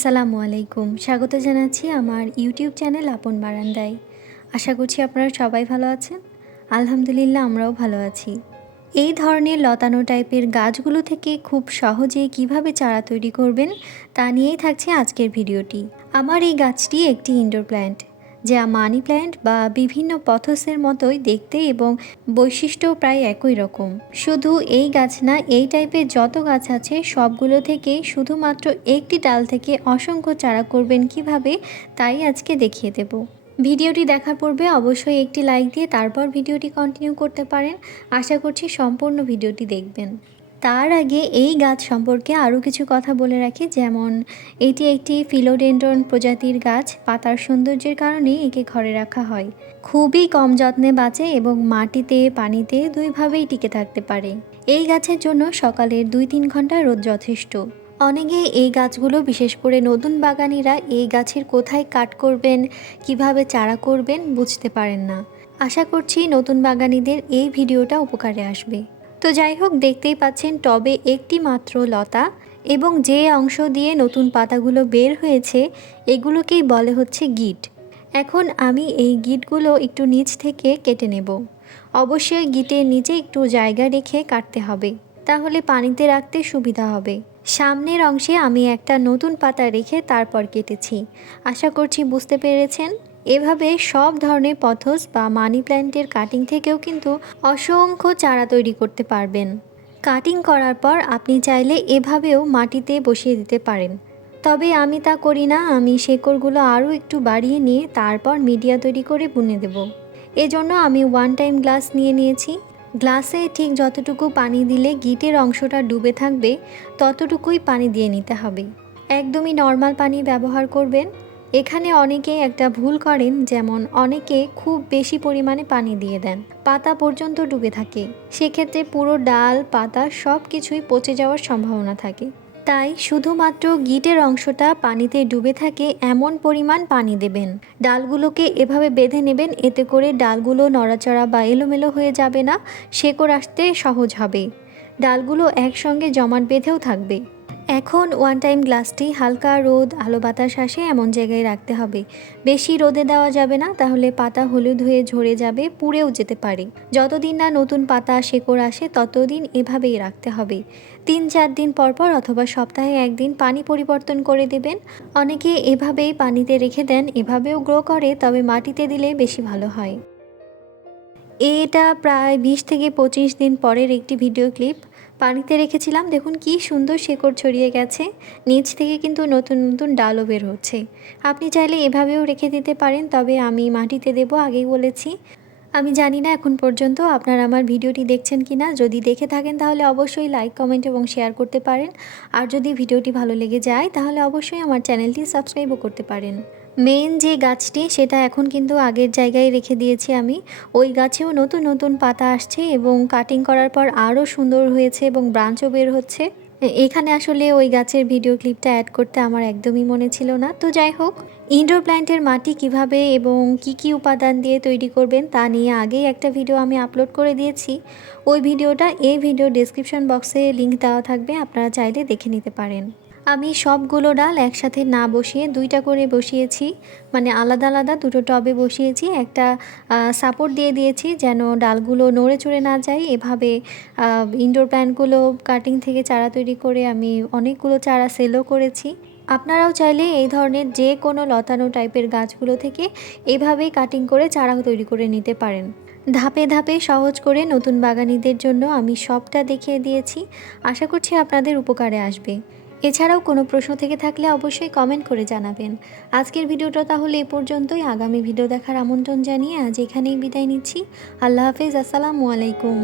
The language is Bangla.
আসসালামু আলাইকুম। স্বাগত জানাচ্ছি আমার ইউটিউব চ্যানেল আপন বারান্দায়। আশা করছি আপনারা সবাই ভালো আছেন। আলহামদুলিল্লাহ, আমরাও ভালো আছি। এই ধরনের লতানো টাইপের গাছগুলো থেকে খুব সহজে কীভাবে চারা তৈরি করবেন তা নিয়েই থাকছে আজকের ভিডিওটি। আমার এই গাছটি একটি ইনডোর প্ল্যান্ট যা মানি প্ল্যান্ট বা বিভিন্ন পথসের মতোই দেখতে এবং বৈশিষ্ট্য প্রায় একই রকম। শুধু এই গাছ না, এই টাইপের যত গাছ আছে, সবগুলো থেকে শুধুমাত্র একটি ডাল থেকে অসংখ্য চারা করবেন কীভাবে, তাই আজকে দেখিয়ে দেব। ভিডিওটি দেখার পূর্বে অবশ্যই একটি লাইক দিয়ে তারপর ভিডিওটি কন্টিনিউ করতে পারেন। আশা করছি সম্পূর্ণ ভিডিওটি দেখবেন। তার আগে এই গাছ সম্পর্কে আরও কিছু কথা বলে রাখি, যেমন এটি একটি ফিলোডেন্ড্রন প্রজাতির গাছ, পাতার সৌন্দর্যের কারণে একে ঘরে রাখা হয়। খুবই কম যত্নে বাঁচে এবং মাটিতে, পানিতে দুইভাবেই টিকে থাকতে পারে। এই গাছের জন্য সকালের দুই তিন ঘণ্টা রোদ যথেষ্ট। অনেকে এই গাছগুলো, বিশেষ করে নতুন বাগানিরা, এই গাছের কোথায় কাট করবেন, কীভাবে চারা করবেন বুঝতে পারেন না। আশা করছি নতুন বাগানিদের এই ভিডিওটা উপকারে আসবে। তো যাই হোক, দেখতেই পাচ্ছেন টবে একটি মাত্র লতা এবং যে অংশ দিয়ে নতুন পাতাগুলো বের হয়েছে, এগুলোকেই বলে হচ্ছে গিট। এখন আমি এই গিটগুলো একটু নিচ থেকে কেটে নেব। অবশ্যই গিটের নিচে একটু জায়গা রেখে কাটতে হবে, তাহলে পানিতে রাখতে সুবিধা হবে। সামনের অংশে আমি একটা নতুন পাতা রেখে তারপর কেটেছি। আশা করছি বুঝতে পেরেছেন? এভাবে সব ধরনের পথস বা মানি প্ল্যান্টের কাটিং থেকেও কিন্তু অসংখ্য চারা তৈরি করতে পারবেন। কাটিং করার পর আপনি চাইলে এভাবেও মাটিতে বসিয়ে দিতে পারেন। তবে আমি তা করি না, আমি শেকড়গুলো আরও একটু বাড়িয়ে নিয়ে তারপর মিডিয়া তৈরি করে বুনে দেব। এজন্য আমি ওয়ান টাইম গ্লাস নিয়ে নিয়েছি। গ্লাসে ঠিক যতটুকু পানি দিলে গিটের অংশটা ডুবে থাকবে, ততটুকুই পানি দিয়ে নিতে হবে। একদমই নর্মাল পানি ব্যবহার করবেন। এখানে অনেকে একটা ভুল করেন, যেমন অনেকে খুব বেশি পরিমাণে পানি দিয়ে দেন, পাতা পর্যন্ত ডুবে থাকে। সেক্ষেত্রে পুরো ডাল, পাতা সব কিছুই পচে যাওয়ার সম্ভাবনা থাকে। তাই শুধুমাত্র গিটের অংশটা পানিতে ডুবে থাকে এমন পরিমাণ পানি দেবেন। ডালগুলোকে এভাবে বেঁধে নেবেন, এতে করে ডালগুলো নড়াচড়া বা এলোমেলো হয়ে যাবে না, শেকড় আসতে সহজ হবে। ডালগুলো একসঙ্গে জমাট বেঁধেও থাকবে। এখন ওয়ান টাইম গ্লাসটি হালকা রোদ, আলো বাতাস আসে এমন জায়গায় রাখতে হবে। বেশি রোদে দেওয়া যাবে না, তাহলে পাতা হলুদ হয়ে ঝরে যাবে, পুড়েও যেতে পারে। যতদিন না নতুন পাতা শেকড় আসে, ততদিন এভাবেই রাখতে হবে। তিন চার দিন পর পর অথবা সপ্তাহে একদিন পানি পরিবর্তন করে দেবেন। অনেকে এভাবেই পানিতে রেখে দেন, এভাবেও গ্রো করে, তবে মাটিতে দিলে বেশি ভালো হয়। এটা প্রায় বিশ থেকে পঁচিশ দিন পরের একটি ভিডিও ক্লিপ। পানিতে রেখেছিলাম। দেখুন কি সুন্দর শেকড় ছড়িয়ে গেছে। নিচ থেকে কিন্তু নতুন নতুন ডালও বের হচ্ছে। আপনি চাইলে এভাবেও রেখে দিতে পারেন, তবে আমি মাটিতে দেব, আগেই বলেছি। আমি জানি না এখন পর্যন্ত আপনারা আমার ভিডিওটি দেখছেন কি না যদি দেখে থাকেন, তাহলে অবশ্যই লাইক, কমেন্ট এবং শেয়ার করতে পারেন। আর যদি ভিডিওটি ভালো লেগে যায়, তাহলে অবশ্যই আমার চ্যানেলটি সাবস্ক্রাইবও করতে পারেন। মেন যে গাছটি, সেটা এখন কিন্তু আগের জায়গায় রেখে দিয়েছি আমি। ওই গাছেও নতুন নতুন পাতা আসছে এবং কাটিং করার পর আরও সুন্দর হয়েছে এবং ব্রাঞ্চও বের হচ্ছে। এখানে আসলে ওই গাছের ভিডিও ক্লিপটা অ্যাড করতে আমার একদমই মনে ছিল না। তো যাই হোক ইনডোর প্ল্যান্টের মাটি কীভাবে এবং কি কি উপাদান দিয়ে তৈরি করবেন তা নিয়ে আগেই একটা ভিডিও আমি আপলোড করে দিয়েছি। ওই ভিডিওটা এই ভিডিও ডিসক্রিপশন বক্সে লিংক দেওয়া থাকবে, আপনারা চাইলে দেখে নিতে পারেন। আমি সবগুলো ডাল একসাথে না বসিয়ে দুইটা করে বসিয়েছি মানে আলাদা আলাদা দুটো টবে বসিয়েছি, একটা সাপোর্ট দিয়ে দিয়েছি যেন ডালগুলো নড়ে চড়ে না যায়। এভাবে ইনডোর প্ল্যান্টগুলো কাটিং থেকে চারা তৈরি করে আমি অনেকগুলো চারা সেলও করেছি। আপনারাও চাইলে এই ধরনের যে কোনো লতানো টাইপের গাছগুলো থেকে এভাবেই কাটিং করে চারা তৈরি করে নিতে পারেন। ধাপে ধাপে সহজ করে নতুন বাগানিদের জন্য আমি সবটা দেখিয়ে দিয়েছি। আশা করছি আপনাদের উপকারে আসবে। এছাড়াও কোনো প্রশ্ন থেকে থাকলে অবশ্যই কমেন্ট করে জানাবেন। আজকের ভিডিওটা তাহলে এ পর্যন্তই। আগামী ভিডিও দেখার আমন্ত্রণ জানিয়ে আজ এখানেই বিদায় নিচ্ছি। আল্লাহ হাফেজ, আসসালামু আলাইকুম।